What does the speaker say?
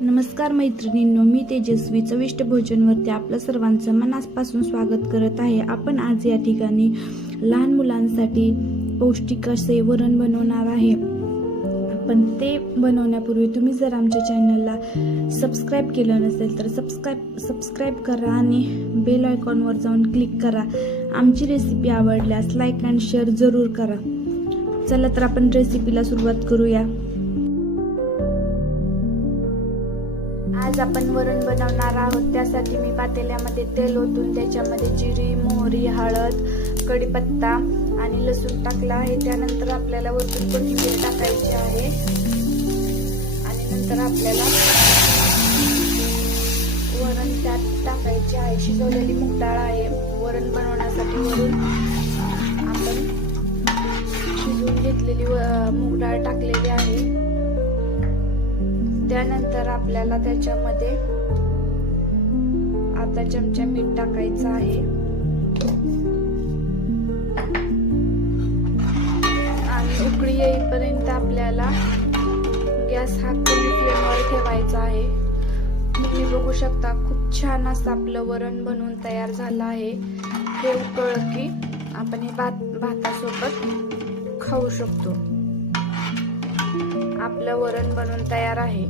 नमस्कार मैत्रिणींनो, मी तेजस्वी चविष्ट भोजनवरती आपलं सर्वांचं मनापासून स्वागत करत आहे। आपण आज या ठिकाणी लहान मुलांसाठी पौष्टिक असे वरण बनवणार आहे। पण ते बनवण्यापूर्वी तुम्ही जर आमच्या चॅनलला सबस्क्राईब केलं नसेल तर सबस्क्राईब करा आणि बेल आयकॉनवर जाऊन क्लिक करा। आमची रेसिपी आवडल्यास लाईक अँड शेअर जरूर करा। चला तर आपण रेसिपीला सुरुवात करूया। आज आपण वरण बनवणार आहोत। त्यासाठी मी पातेल्यामध्ये तेल ओतून त्याच्यामध्ये जिरी, मोहरी, हळद, कढीपत्ता आणि लसूण टाकला आहे। त्यानंतर आपल्याला वरतून कोथिंबीर टाकायची आहे आणि नंतर आपल्याला वरण त्यात टाकायचे आहे। शिजवलेली मूग डाळ आहे। वरण बनवण्यासाठी वरून आपण शिजवून घेतलेली मूग डाळ टाकलेली आहे। त्यानंतर आपल्याला त्याच्यामध्ये अर्धा चमचा मीठ टाकायचं आहे आणि उकळी येईपर्यंत आपल्याला गॅस हा कमी फ्लेमवर ठेवायचा आहे। तुम्ही बघू शकता खूप छान असं आपलं वरण बनवून तयार झालं आहे। हे उकळलं की आपण हे भातासोबत खाऊ शकतो। आपलं वरण बनवून तयार आहे।